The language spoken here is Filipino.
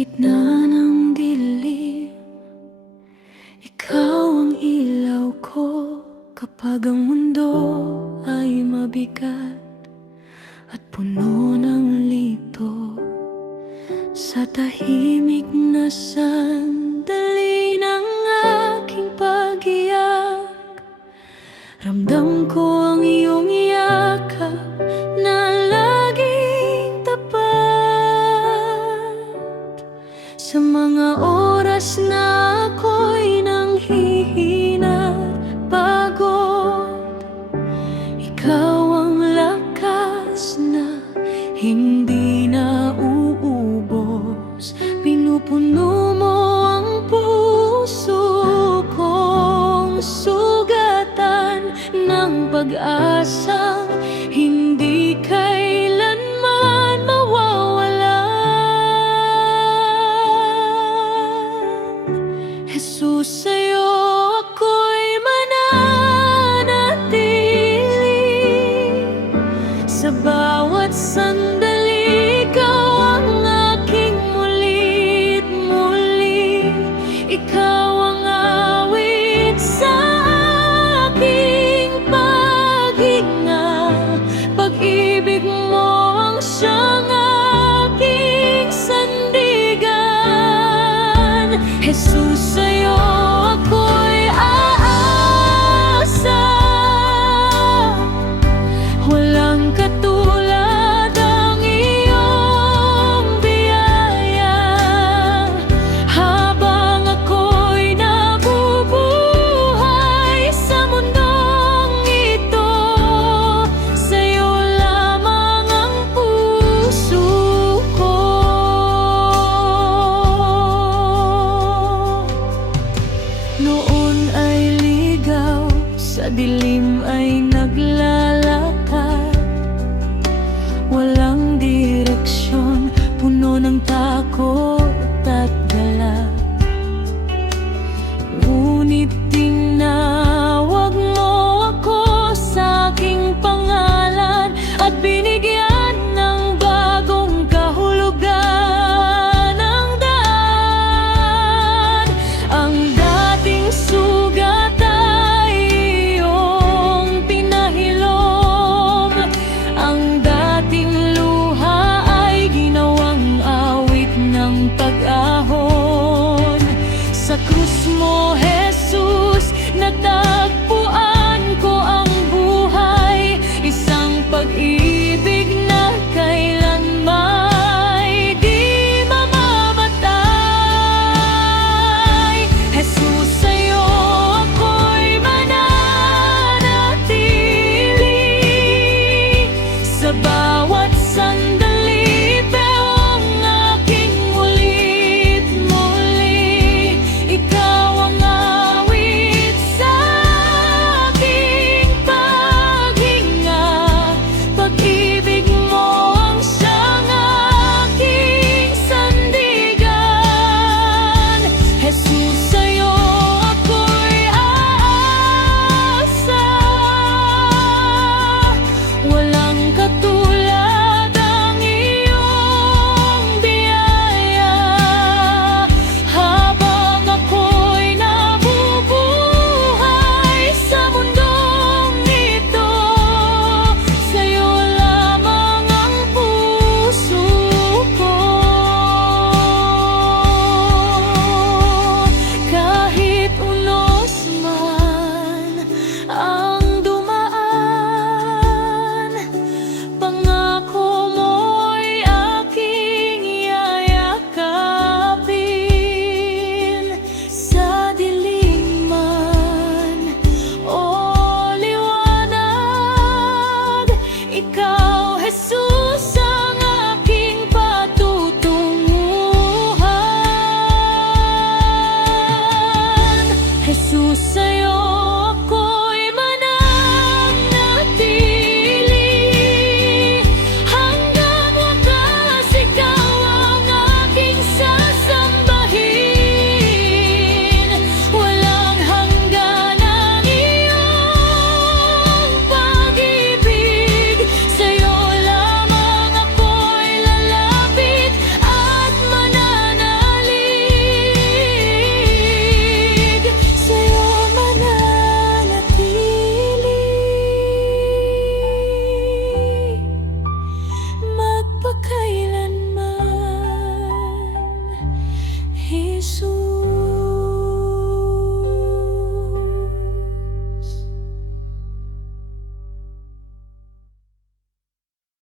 gitna ng dilim, ikaw ang ilaw ko. Kapag ang mundo ay mabigat at puno ng lito, sa tahimik na sandali ng aking pag-iyak, ramdam ko ang iyong yakap na laging tapat. Sa mga oras na ako'y nanghihina at pagod, ikaw ang lakas na hindi na uubos. Pinupuno mo ang puso kong sugatan ng pag-asang hindi kailanman mawawala. Jesus, sa'yo ako'y mananatili. Sa bawat sandali, ikaw ang aking muli't muli. Ikaw ang awit sa aking paghinga. Pag-ibig mo ang siyang aking sandigan. Jesus, sa'yo ako'y aasa. Walang katulad ang iyong biyaya. Habang ako'y nabubuhay sa mundong ito, sa'yo lamang ang puso ko. Noon ay ligaw, sa dilim ay naglalakad. Walang direksyon, puno ng takot at galak. Ngunit tinawag mo ako sa aking pangalan at binigyan ng bagong kahulugan ng daan. Ang dating sugat ay iyong pinahilom. Ang dating luha ay ginawang awit ng pag-ahon. Sa krus mo, Jesus, natagpuan ko ang buhay. Isang pag-ibig na kailanman di mamamatay. Jesus, sa'yo ako'y mananatili. Sa bawat sandali, ikaw ang aking muli't muli. Ikaw ang awit sa Jesus.